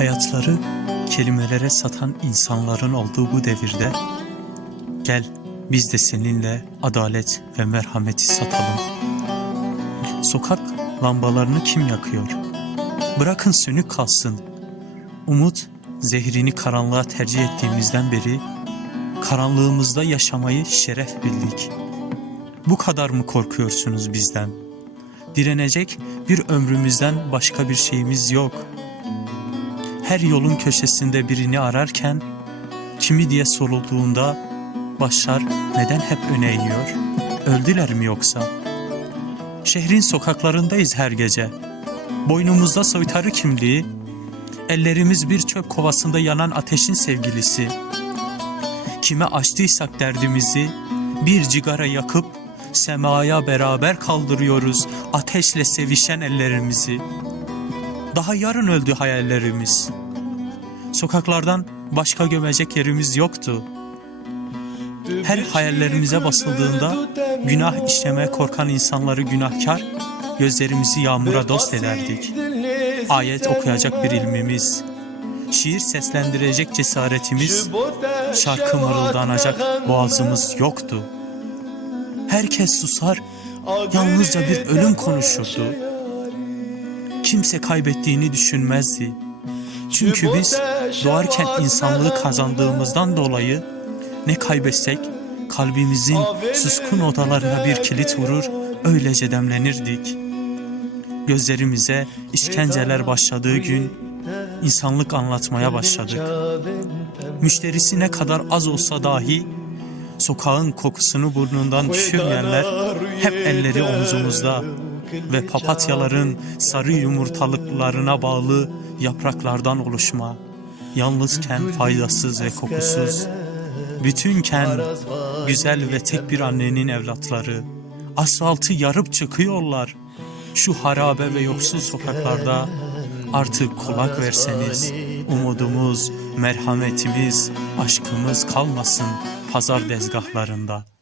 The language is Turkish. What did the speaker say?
Hayatları kelimelere satan insanların olduğu bu devirde gel biz de seninle adalet ve merhameti satalım. Sokak lambalarını kim yakıyor? Bırakın sönük kalsın. Umut zehrini karanlığa tercih ettiğimizden beri karanlığımızda yaşamayı şeref bildik. Bu kadar mı korkuyorsunuz bizden? Direnecek bir ömrümüzden başka bir şeyimiz yok. Her yolun köşesinde birini ararken kimi diye sorulduğunda başlar neden hep öne eğiyor? Öldüler mi yoksa? Şehrin sokaklarındayız her gece. Boynumuzda soytarı kimliği, ellerimiz bir çöp kovasında yanan ateşin sevgilisi. Kime açtıysak derdimizi bir cigara yakıp semaya beraber kaldırıyoruz ateşle sevişen ellerimizi. Daha yarın öldü hayallerimiz. Sokaklardan başka gömecek yerimiz yoktu. Her hayallerimize basıldığında günah işlemeye korkan insanları günahkar, gözlerimizi yağmura dost ederdik. Ayet okuyacak bir ilmimiz, şiir seslendirecek cesaretimiz, şarkı mırıldanacak boğazımız yoktu. Herkes susar, yalnızca bir ölüm konuşurdu. Kimse kaybettiğini düşünmezdi. Çünkü biz doğarken insanlığı kazandığımızdan dolayı ne kaybetsek kalbimizin suskun odalarına bir kilit vurur, öylece demlenirdik. Gözlerimize işkenceler başladığı gün insanlık anlatmaya başladık. Müşterisi ne kadar az olsa dahi sokağın kokusunu burnundan düşürmeyenler hep elleri omzumuzda ve papatyaların sarı yumurtalıklarına bağlı yapraklardan oluşma. Yalnızken faydasız ve kokusuz, bütünken güzel ve tek bir annenin evlatları. Asfaltı yarıp çıkıyorlar. Şu harabe ve yoksul sokaklarda artık kulak verseniz umudumuz, merhametimiz, aşkımız kalmasın pazar dezgahlarında.''